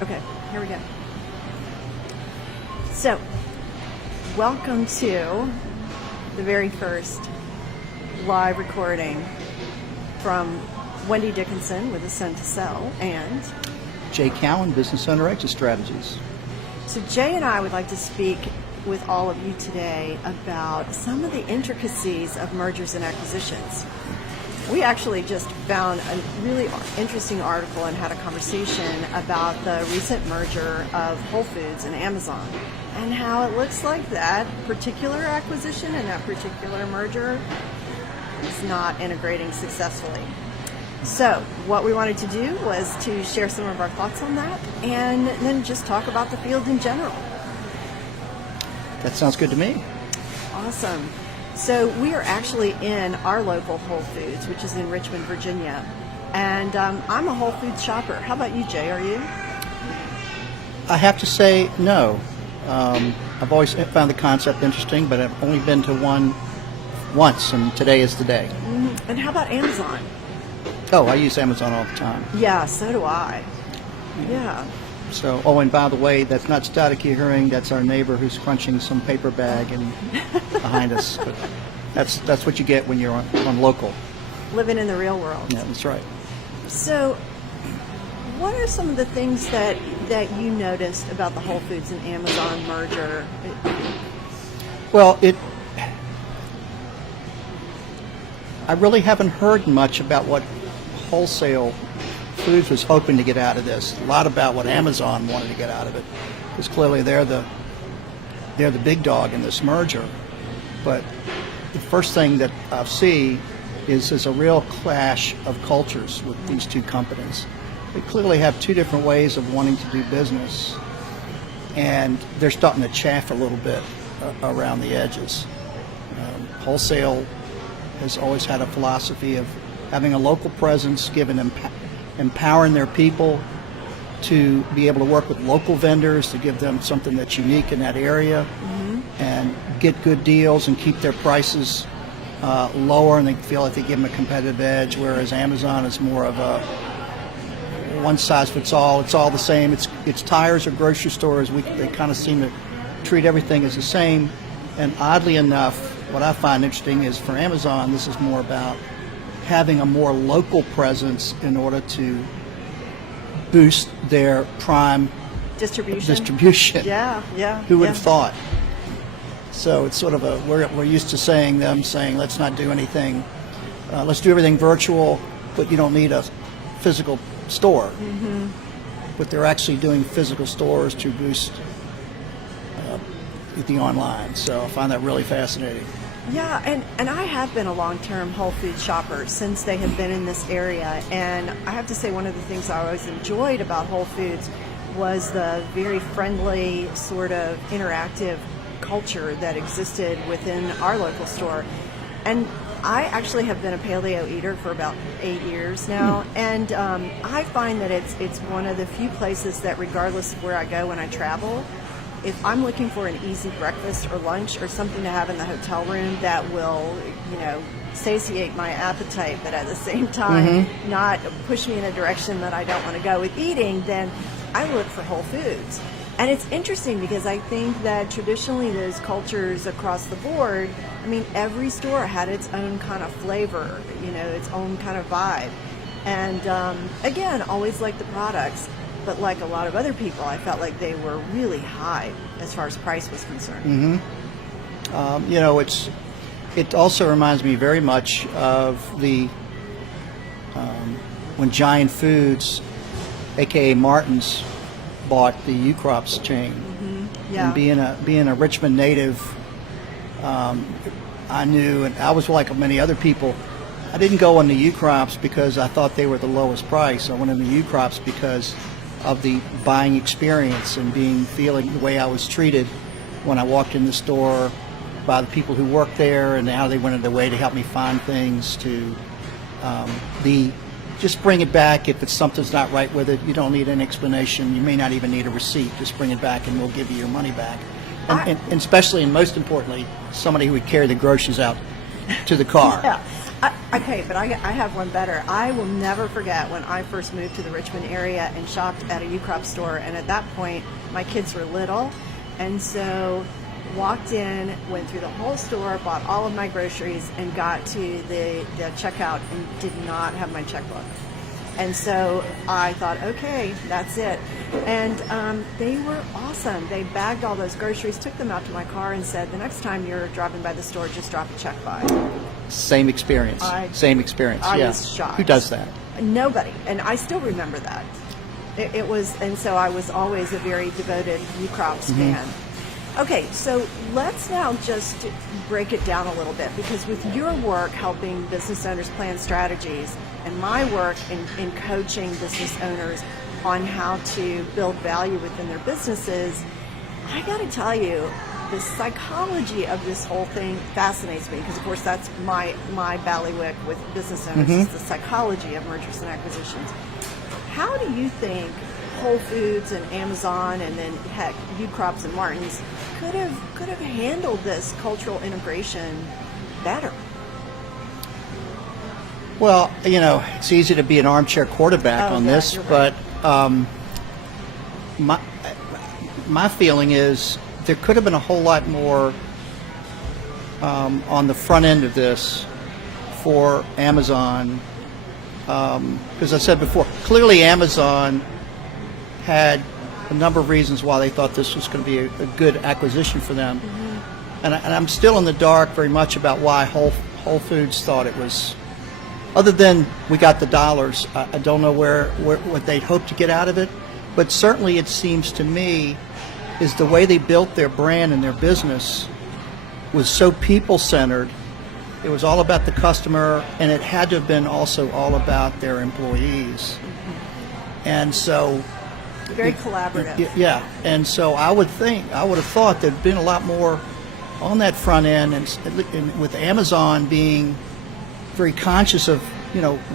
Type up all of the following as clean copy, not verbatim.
Okay, here we go. So, welcome to the very first live recording from Wendy Dickinson with Ascend to Sell and Jay Cowan, Business Owner Exit Strategies. So Jay and I would like to speak with all of you today about some of the intricacies of mergers and acquisitions. We actually just found a really interesting article and had a conversation about the recent merger of Whole Foods and Amazon and how it looks like that particular acquisition and that particular merger is not integrating successfully. So what we wanted to do was to share some of our thoughts on that and then just talk about the field in general. That sounds good to me. Awesome. So we are actually in our local Whole Foods, which is in Richmond, Virginia. And I'm a Whole Foods shopper. How about you, Jay? Are you? I have to say no. I've always found the concept interesting, but I've only been to one once, and today is the day. Mm-hmm. And how about Amazon? Oh, I use Amazon all the time. Yeah, so do I. Yeah. So, oh, and by the way, that's not static you're hearing. That's our neighbor who's crunching some paper bag and behind us. But that's what you get when you're on local. Living in the real world. Yeah, that's right. So, what are some of the things that you noticed about the Whole Foods and Amazon merger? Well, I really haven't heard much about what wholesale Foods was hoping to get out of this. A lot about what Amazon wanted to get out of it, because clearly they're the big dog in this merger. But the first thing that I see is there's a real clash of cultures with these two companies. They clearly have two different ways of wanting to do business, and they're starting to chafe a little bit around the edges. Wholesale has always had a philosophy of having a local presence, empowering their people to be able to work with local vendors to give them something that's unique in that area, and get good deals and keep their prices lower, and they feel like they give them a competitive edge, whereas Amazon is more of a one size fits all. It's all the same. It's tires or grocery stores. They kind of seem to treat everything as the same. And oddly enough, what I find interesting is for Amazon, this is more about having a more local presence in order to boost their prime distribution. Yeah. Who would have thought? So it's sort of we're used to saying let's not do anything, let's do everything virtual, but you don't need a physical store. Mm-hmm. But they're actually doing physical stores to boost the online. So I find that really fascinating. Yeah, and I have been a long-term Whole Foods shopper since they have been in this area, and I have to say one of the things I always enjoyed about Whole Foods was the very friendly, sort of interactive culture that existed within our local store. And I actually have been a paleo eater for about 8 years now, and I find that it's one of the few places that, regardless of where I go when I travel, if I'm looking for an easy breakfast or lunch or something to have in the hotel room that will, satiate my appetite, but at the same time not push me in a direction that I don't want to go with eating, then I look for Whole Foods. And it's interesting because I think that traditionally those cultures across the board, every store had its own kind of flavor, its own kind of vibe. And again, always liked the products. But like a lot of other people, I felt like they were really high as far as price was concerned. It also reminds me very much of the when Giant Foods, aka Martin's, bought the Ukrops chain. Yeah. And being a Richmond native, I knew, and I was like many other people, I didn't go on the Ukrops because I thought they were the lowest price. I went on the Ukrops because of the buying experience and feeling the way I was treated when I walked in the store by the people who worked there, and how they went out of their way to help me find things, to just bring it back if something's not right with it. You don't need an explanation. You may not even need a receipt. Just bring it back and we'll give you your money back. And especially, and most importantly, somebody who would carry the groceries out to the car. Yeah. Okay, but I have one better. I will never forget when I first moved to the Richmond area and shopped at a Ukrops store, and at that point, my kids were little, and so walked in, went through the whole store, bought all of my groceries, and got to the checkout and did not have my checkbook. And so I thought, okay, that's it. And they were awesome. They bagged all those groceries, took them out to my car, and said, the next time you're driving by the store, just drop a check by. Same experience. Same experience. I yeah. was shocked. Who does that? Nobody. And I still remember that. It was, and so I was always a very devoted Ukrops fan. Okay, so let's now just break it down a little bit, because with your work helping business owners plan strategies and my work in coaching business owners on how to build value within their businesses, I got to tell you, the psychology of this whole thing fascinates me, because of course that's my ballywick with business owners, is the psychology of mergers and acquisitions. How do you think Whole Foods and Amazon, and then heck, Ukrops and Martin's could have handled this cultural integration better? Well, it's easy to be an armchair quarterback on this, right. but my feeling is there could have been a whole lot more on the front end of this for Amazon, because I said before, clearly Amazon had a number of reasons why they thought this was going to be a good acquisition for them. And I'm still in the dark very much about why Whole Foods thought it was, other than we got the dollars. I don't know what they'd hoped to get out of it, but certainly it seems to me is the way they built their brand and their business was so people-centered. It was all about the customer, and it had to have been also all about their employees. And so very collaborative. Yeah, and so I would have thought there'd been a lot more on that front end, and with Amazon being very conscious of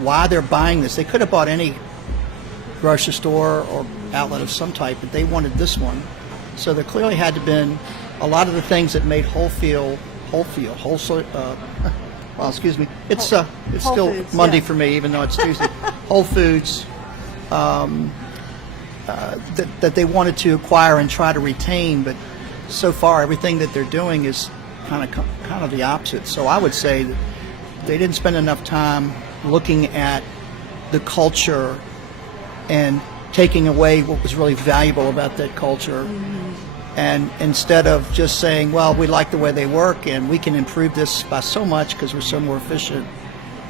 why they're buying this. They could have bought any grocery store or outlet of some type, but they wanted this one. So there clearly had to have been a lot of the things that made well, excuse me, it's Whole still Foods, Monday yeah. for me, even though it's Tuesday. Whole Foods. That they wanted to acquire and try to retain, but so far everything that they're doing is kind of the opposite. So I would say that they didn't spend enough time looking at the culture and taking away what was really valuable about that culture. And instead of just saying, well, we like the way they work and we can improve this by so much because we're so more efficient.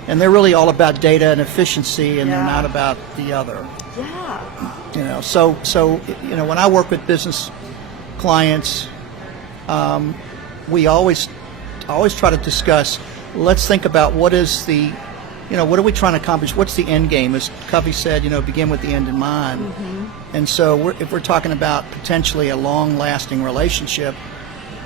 And they're really all about data and efficiency, and they're not about the other. Yeah. So when I work with business clients, we always try to discuss. Let's think about what is the, what are we trying to accomplish? What's the end game? As Covey said, begin with the end in mind. And so if we're talking about potentially a long-lasting relationship,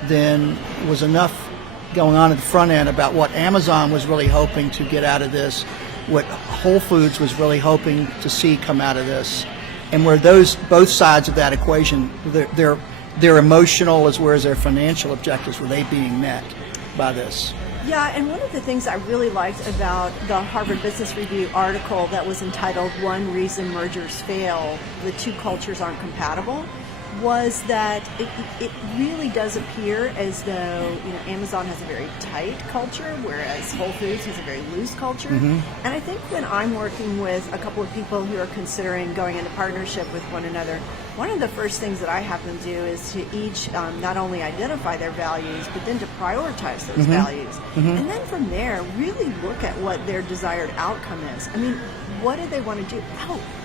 then it was enough going on at the front end about what Amazon was really hoping to get out of this, what Whole Foods was really hoping to see come out of this, and where both sides of that equation, their emotional as well as their financial objectives, were they being met by this? Yeah, and one of the things I really liked about the Harvard Business Review article that was entitled "One Reason Mergers Fail: The Two Cultures Aren't Compatible" was that it really does appear as though Amazon has a very tight culture, whereas Whole Foods has a very loose culture. And I think when I'm working with a couple of people who are considering going into partnership with one another, one of the first things that I have them do is to each not only identify their values, but then to prioritize those values. And then from there, really look at what their desired outcome is. I mean, what do they want to do?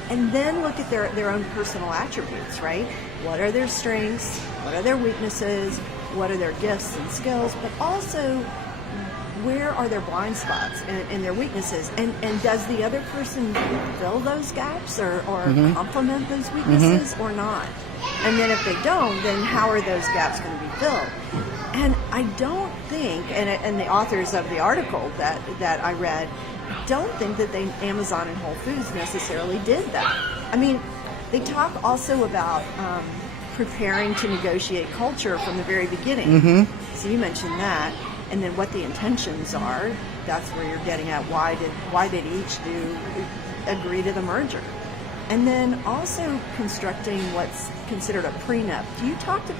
And then look at their own personal attributes, right? What are their strengths? What are their weaknesses? What are their gifts and skills? But also, where are their blind spots and their weaknesses? And does the other person fill those gaps or complement those weaknesses or not? And then if they don't, then how are those gaps going to be filled? And I don't think, and the authors of the article that I read, don't think that Amazon and Whole Foods necessarily did that. I mean, they talk also about preparing to negotiate culture from the very beginning. So you mentioned that. and then what the intentions are. That's where you're getting at. Why did each agree to the merger? And then also constructing what's considered a prenup. Do you talk to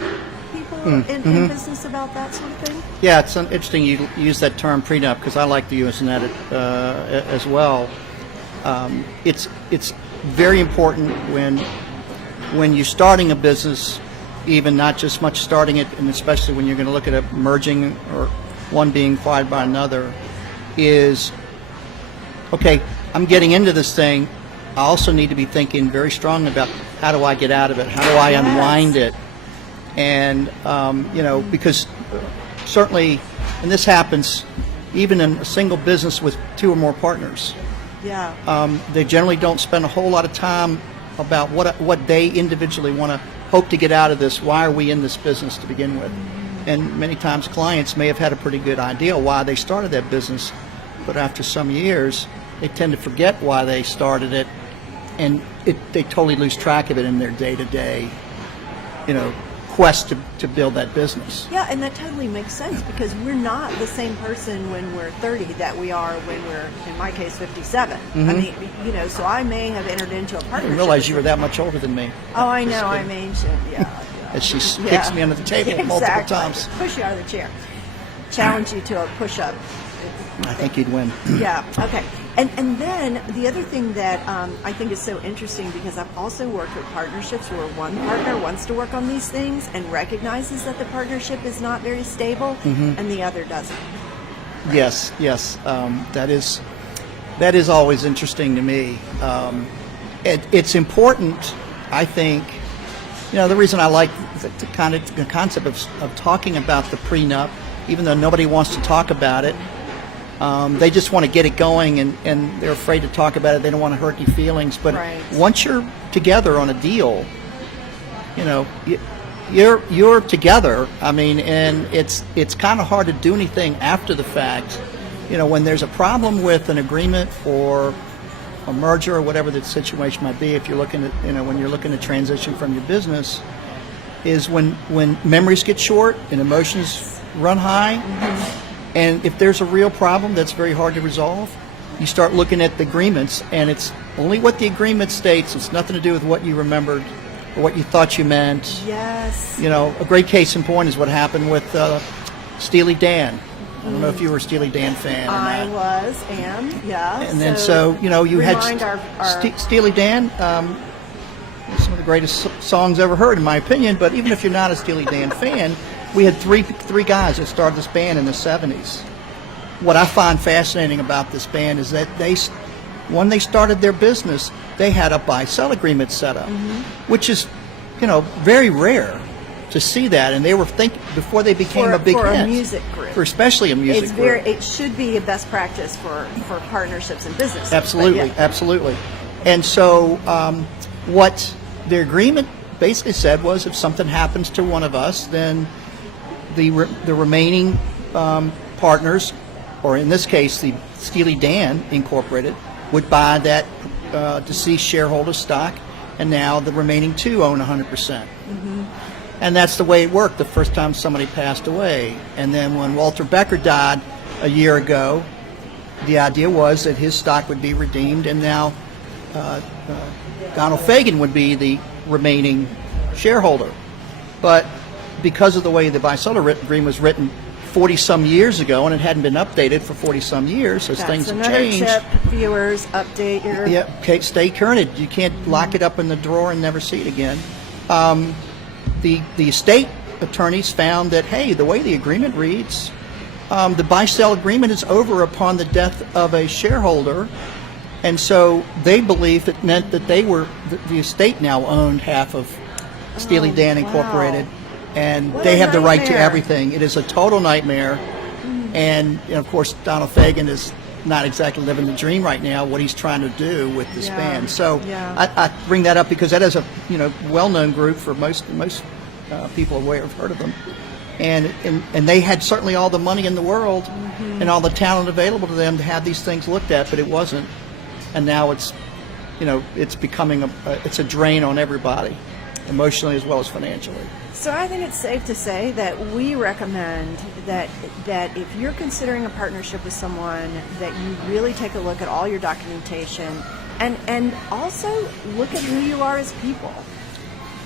people in business about that sort of thing? Yeah, it's interesting you use that term prenup, because I like to use that as well. It's very important when you're starting a business, even not just much starting it, and especially when you're going to look at a merging or one being acquired by another, is, okay, I'm getting into this thing. I also need to be thinking very strongly about how do I get out of it? How do I unwind it? And, because certainly, and this happens even in a single business with 2 or more partners. Yeah. They generally don't spend a whole lot of time about what they individually want to hope to get out of this. Why are we in this business to begin with? And many times clients may have had a pretty good idea why they started that business, but after some years, they tend to forget why they started it, and they totally lose track of it in their day-to-day, quest to build that business. Yeah, and that totally makes sense, because we're not the same person when we're 30 that we are when we're, in my case, 57. I mean, so I may have entered into a partnership. I didn't realize you were that much older than me. Oh, I know, I'm ancient, yeah. As she kicks me under the table multiple times. Push you out of the chair. Challenge you to a push-up. I think you'd win. Yeah, okay. And then the other thing that I think is so interesting, because I've also worked with partnerships where one partner wants to work on these things and recognizes that the partnership is not very stable, and the other doesn't. Yes. That is always interesting to me. It's important, I think. The reason I like the concept of talking about the prenup, even though nobody wants to talk about it. They just want to get it going, and they're afraid to talk about it. They don't want to hurt your feelings. But once you're together on a deal, you're together. I mean, and it's kind of hard to do anything after the fact. When there's a problem with an agreement or a merger or whatever the situation might be, if you're looking at, when you're looking to transition from your business, is when memories get short and emotions run high. And if there's a real problem that's very hard to resolve, you start looking at the agreements, and it's only what the agreement states. It's nothing to do with what you remembered or what you thought you meant. Yes. A great case in point is what happened with Steely Dan. I don't know if you were a Steely Dan fan. I was, yeah. And then you had Steely Dan, some of the greatest songs ever heard, in my opinion. But even if you're not a Steely Dan fan, we had three guys that started this band in the 70s. What I find fascinating about this band is that when they started their business, they had a buy-sell agreement set up, which is, very rare to see that. And they were before they became a big hit. For a music group. For especially a music group. It should be a best practice for partnerships in business. Absolutely, absolutely. And so what the agreement basically said was, if something happens to one of us, then the remaining partners, or in this case, the Steely Dan Incorporated, would buy that deceased shareholder stock, and now the remaining 2 own 100%. And that's the way it worked the first time somebody passed away. And then when Walter Becker died a year ago, the idea was that his stock would be redeemed, and now Donald Fagen would be the remaining shareholder. But because of the way the buy-sell agreement was written 40-some years ago, and it hadn't been updated for 40-some years, as things have changed. Tip, viewers, update your... Yeah, okay, stay current. You can't lock it up in the drawer and never see it again. The estate attorneys found that, hey, the way the agreement reads, the buy-sell agreement is over upon the death of a shareholder, and so they believed it meant that the estate now owned half of Steely Dan Incorporated. Wow. And What they a have the right to nightmare. Everything. It is a total nightmare. And of course, Donald Fagen is not exactly living the dream right now, what he's trying to do with this band. So I bring that up because that is a well-known group for most people aware have heard of them. And they had certainly all the money in the world and all the talent available to them to have these things looked at, but it wasn't. And now it's becoming it's a drain on everybody. emotionally as well as financially. So I think it's safe to say that we recommend that if you're considering a partnership with someone, that you really take a look at all your documentation and also look at who you are as people.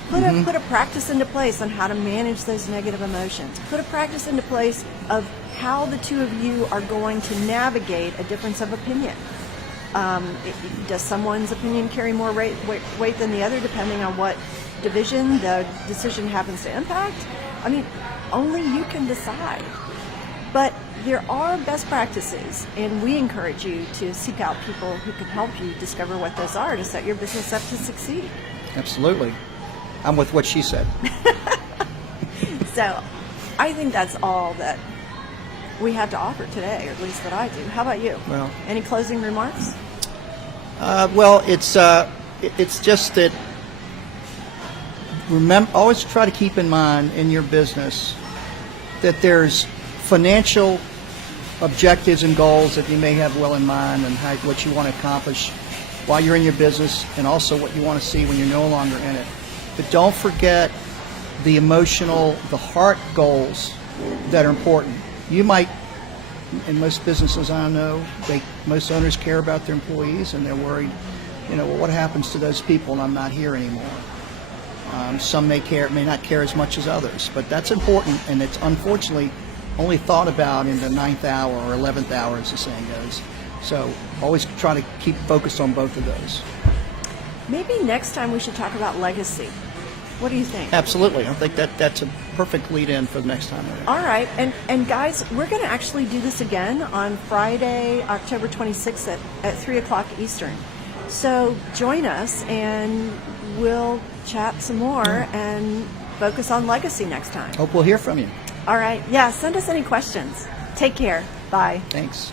Put a practice into place on how to manage those negative emotions. Put a practice into place of how the two of you are going to navigate a difference of opinion. Does someone's opinion carry more weight than the other, depending on what division the decision happens to impact? I mean, only you can decide. But there are best practices, and we encourage you to seek out people who can help you discover what those are to set your business up to succeed. Absolutely. I'm with what she said. So I think that's all that we have to offer today, or at least that I do. How about you? Well, any closing remarks? Well, it's just that always try to keep in mind in your business that there's financial objectives and goals that you may have well in mind, and what you want to accomplish while you're in your business, and also what you want to see when you're no longer in it. But don't forget the emotional, the heart goals that are important. You might, in most businesses I know, most owners care about their employees, and they're worried, well, what happens to those people and I'm not here anymore? Some may not care as much as others, but that's important, and it's unfortunately only thought about in the 9th hour or 11th hour, as the saying goes. So always try to keep focused on both of those. Maybe next time we should talk about legacy. What do you think? Absolutely. I think that's a perfect lead-in for the next time. All right. And guys, we're going to actually do this again on Friday, October 26th at 3 o'clock Eastern. So join us, and we'll chat some more and focus on legacy next time. Hope we'll hear from you. All right. Yeah, send us any questions. Take care. Bye. Thanks.